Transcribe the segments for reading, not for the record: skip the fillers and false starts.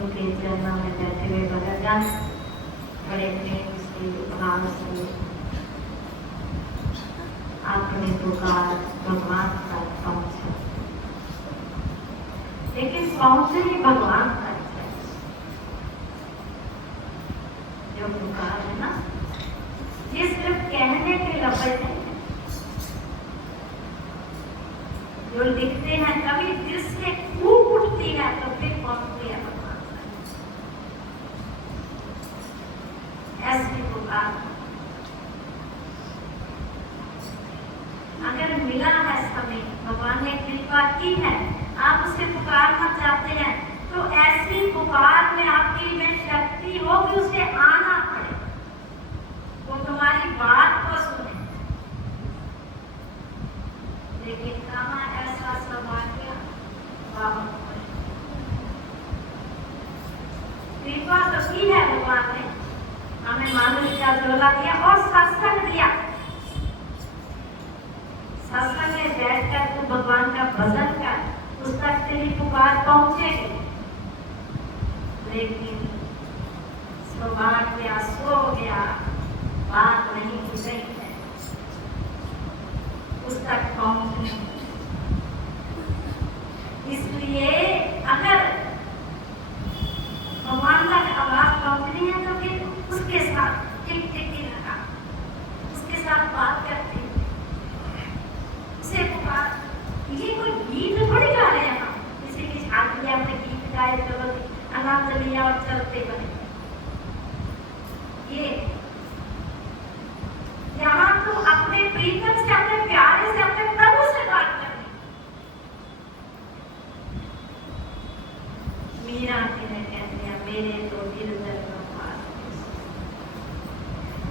उनके चरणों में बैठे हुए भगतजन बड़े प्रेम से भाव से अपने पुकार भगवान तक पहुंचे, लेकिन पहुंचे ही भगवान तक है। जो पुकार है ना, ये सिर्फ कहने के लफ्ज नहीं, जो लिखते हैं कभी दिल से कूक उठती है तो फिर पहुंचती है भगवान तक। ऐसी पुकार अगर मिला है समय, भगवान ने कृपा की है, आप उसे पुकारना चाहते हैं तो ऐसी पुकार में आपकी में शक्ति हो कि उसे आना पड़े, वो तुम्हारी बात को सुने। लेकिन कहाँ ऐसा सौभाग्य, कृपा तो की है भगवान ने, हमें मानव का झोला दिया और सत्संग दिया। सत्संग में बैठकर तू भगवान का भजन कर, उस तक तेरी पुकार पहुंचेगी। लेकिन सौभाग्य सो गया, बात नहीं हो गई है उस तक पहुंचने। इसलिए अगर लिया और चलते बने। ये यहाँ तो अपने प्रीतम से, अपने प्यारे से, अपने प्रभु से बात करनी। मीरा जी ने कह दिया मेरे तो दिल दर्द का,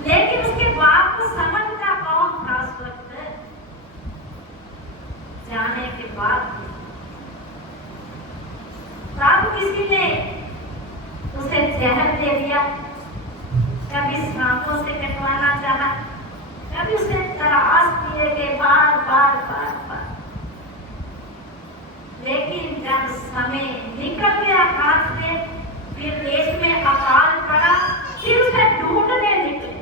लेकिन उसके बाद तो समझता कौन था उस वक्त? जाने के बाद तब किसी ने उसे जहर दे दिया, कभी सांपों से कटवाना चाहा, कभी उसे त्रास दिए गए बार बार बार बार। लेकिन जब समय निकल गया हाथ से, फिर देश में अकाल पड़ा, फिर उसे ढूंढने निकले।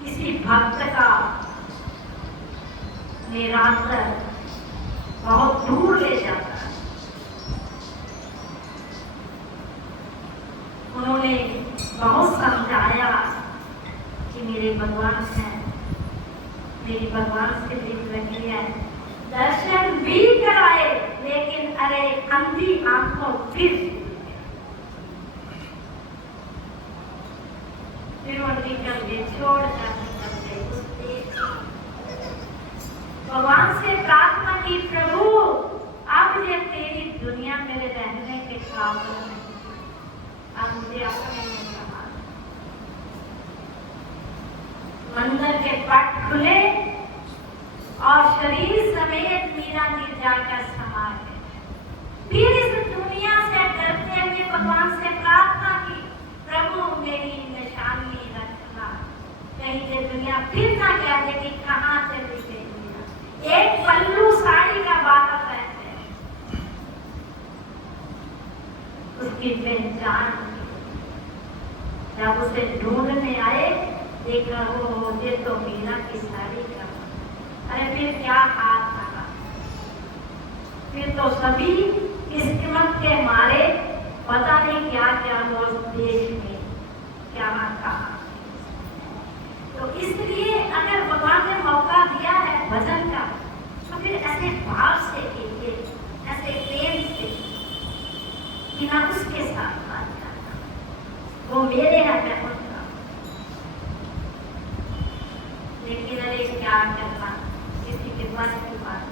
किसी भक्त का निराकर बहुत दूर ले जाता है। उन्होंने बहुत समझाया कि मेरे भगवान हैं, मेरी भगवान से दिल लगी है, दर्शन भी कराए, लेकिन अरे अंधी आंखों फिर वो निकल गए, छोड़कर निकल गए उस देश। भगवान से प्रार्थना की, प्रभु अब ये तेरी दुनिया मेरे रहने के काबिल नहीं, अब मुझे अपने में समा। मंदिर के पट खुले और शरीर समेत मीरा जी जाकर समा गए। फिर इस दुनिया से डरते हुए भगवान से प्रार्थना की, प्रभु मेरी निशानी रखना, कहीं ये दुनिया फिर ना कह दे कि कहाँ चली गई मीरा। एक पल्लू साड़ी का बाहर रहते उसकी पहचान। जब उसे ढूंढने आए, देखा वो ये तो मीरा की साड़ी का। अरे फिर क्या हाथ लगा, फिर तो सभी किस्मत के मारे पता नहीं क्या क्या वो देश में क्या कहा। तो इसलिए अगर भगवान ने मौका दिया है भजन का, तो फिर ऐसे भाव से कीजिए, ऐसे प्रेम से कि ना उसके साथ बात करना, वो मेरे है मैं उनका। लेकिन अरे क्या करना, किसी के बस की बात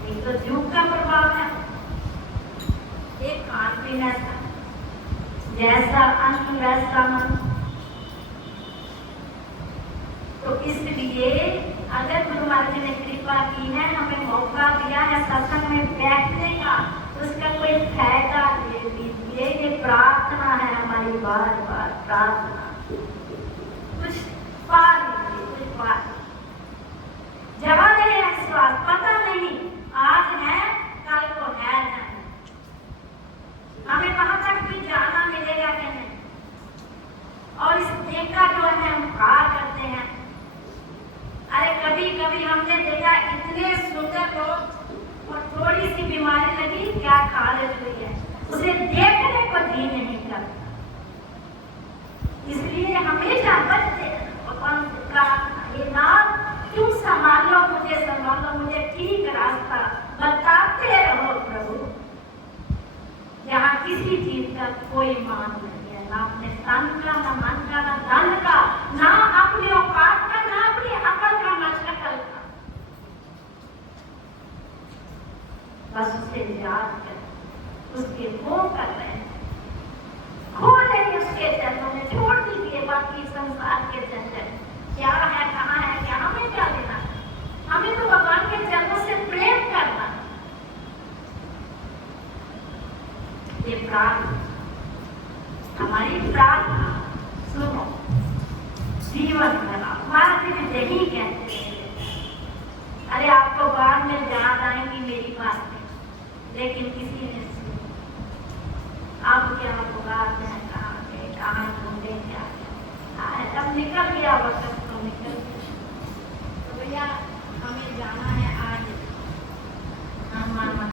नहीं। तो युग का प्रभाव है, एक खान पीन ऐसा, जैसा अन्न वैसा मन। तो इसलिए अगर गुरु महाराज जी ने कृपा की है, हमें मौका दिया है सत्संग में बैठने का, उसका कोई फायदा ले लीजिए। ये प्रार्थना है हमारी, बार बार प्रार्थना, कुछ पा लीजिए, कुछ पा लीजिए। जवा नहीं है विश्वास, पता नहीं आज है कल को है नहीं, हमें वहां तक भी जाना मिलेगा कि नहीं। और इस देखा जो है हम खा करते हैं। अरे कभी कभी हमने देखा इतने सुंदर लोग और थोड़ी सी बीमारी लगी, क्या खा लेते हैं, उसे देखने को जी नहीं करता। इसलिए हमेशा बचते भगवान से प्रार्थना, ये नाम क्यों संभालो मुझे, संभालो मुझे, ठीक रास्ता बताते रहो प्रभु। यहाँ किसी चीज का कोई मान नहीं है, ना अपने तन का, ना मन का, ना धन का, ना अपने औकात का, ना अपनी अकल का, ना शक्ल का। बस उसे याद कर, उसके वो कर रहे हैं, खो लेंगे उसके चरणों में, छोड़ दीजिए बाकी संसार के झंझट। क्या है, कहाँ है, क्या हमें क्या लेना, हमें तो भगवान के चरणों से प्रेम करना। ये प्रार्थना, हमारी प्रार्थना सुनो, जीवन भरा महाराज जी यही कहते हैं। अरे आपको बाद में याद आएंगी मेरी बातें, लेकिन किसी ने सुनी, अब क्या होगा, मैं कहाँ गए, कहाँ ढूंढे, क्या अब निकल गया वक्त, तो निकल गया। तो भैया